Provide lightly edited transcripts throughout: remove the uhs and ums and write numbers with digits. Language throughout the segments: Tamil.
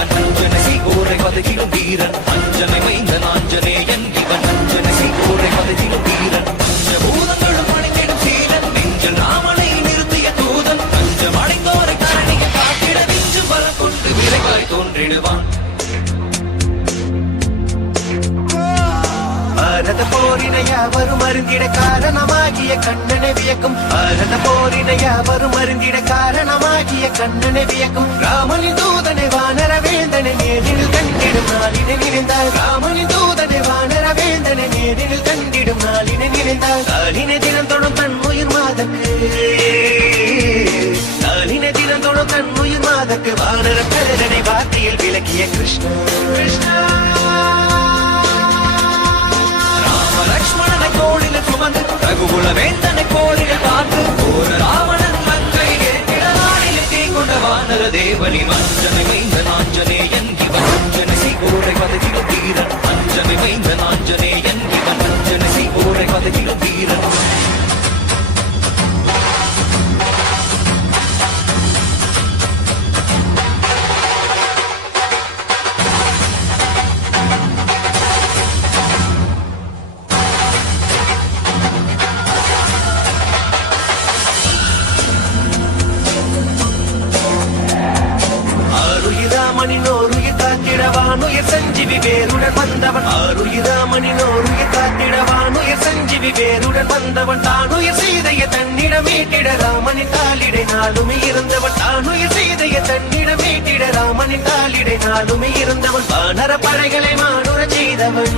இவன் அஞ்சனசி கோரை பதகிலும் வீரன் அஞ்சனை மைந்தன் ஆஞ்சநேயன் இவன் அஞ்சனசி கோரை பதகிலும் வீரன் பூதங்களும் அணிந்திடும் சீலன் நெஞ்சில் ராமனை நிறுத்திய தூதன் அஞ்சம் அடைந்தோரை கரணியை காட்டிட நெஞ்சு பலம் கொண்டு விரைவாய் தோன்றிடுவான் பாரத போரினை யாவரும் அருந்திட காரணமாகிய கண்ணனை வியக்கும் பாரத போரினை யாவரும் அருந்திட காரணமாகிய கண்ணனை வியக்கும் ராமனின் தூதனை வானர வேந்தனை நேரில் கண்டிடும் நாளினை நினைந்தால் ராமனின் தூதனை வானர வேந்தனை நேரில் கண்டிடும் நாளினை நினைந்தால் நாளினை தினம் தொடும் தன் உயிர் மாதக்கு நாளினை தினம் தொடும் தன் உயிர் மாதக்கு வானர கரனை வார்த்தையில் விளக்கிய கிருஷ்ணா கிருஷ்ணா லக்ஷ்மணனை தோளில் சுமந்து ரகுகுல வேந்தனை போரில் பார்த்து ஒரு ராவணன் மங்கை நாளில் தீ கொண்ட வானர தேவனி அஞ்சனை மைந்தன் ஆஞ்சநேயன் இவன் அஞ்சனசி கோரை பதகிலும் வீரன் அஞ்சனை மைந்தன் ஆஞ்சநேயன் இவன் அஞ்சனசி கோரை பதகிலும் வீரன் வானுயர் சஞ்சீவி வேருடன் வந்தவன் ஆருயிராமனினோருயிர் காத்திடவானுயர் சஞ்சீவி வேருடன் வந்தவன் தானுயர் செய்தைய தன்னிடம் மீட்டிட ராமனின் தாளிடை நாளுமே இருந்தவன் தானுயர் செய்தைய தன்னிடம் மீட்டிட ராமனின் தாளிடை நாளுமே இருந்தவன் வானர படைகளை மானுர செய்தவன்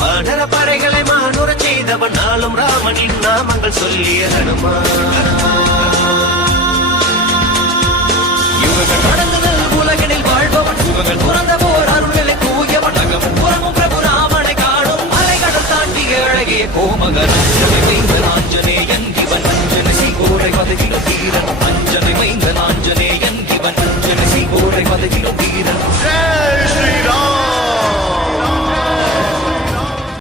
வானர படைகளை மானுர செய்தவன் நாளும் ராமனின் நாமங்கள் சொல்லிய இவர்கள் நடந்தது உலகினில் வாழ்பவன் இவர்கள் துறந்த போர் அருள்களை தூயவன் அகமும் புறமும் பிரபு ராமனை காணும் அலைகடல் தாண்டி அழகிய கோமகன் ஆஞ்சநேயன் இவன் அஞ்சனசி கோரை பதகிலும் வீரன்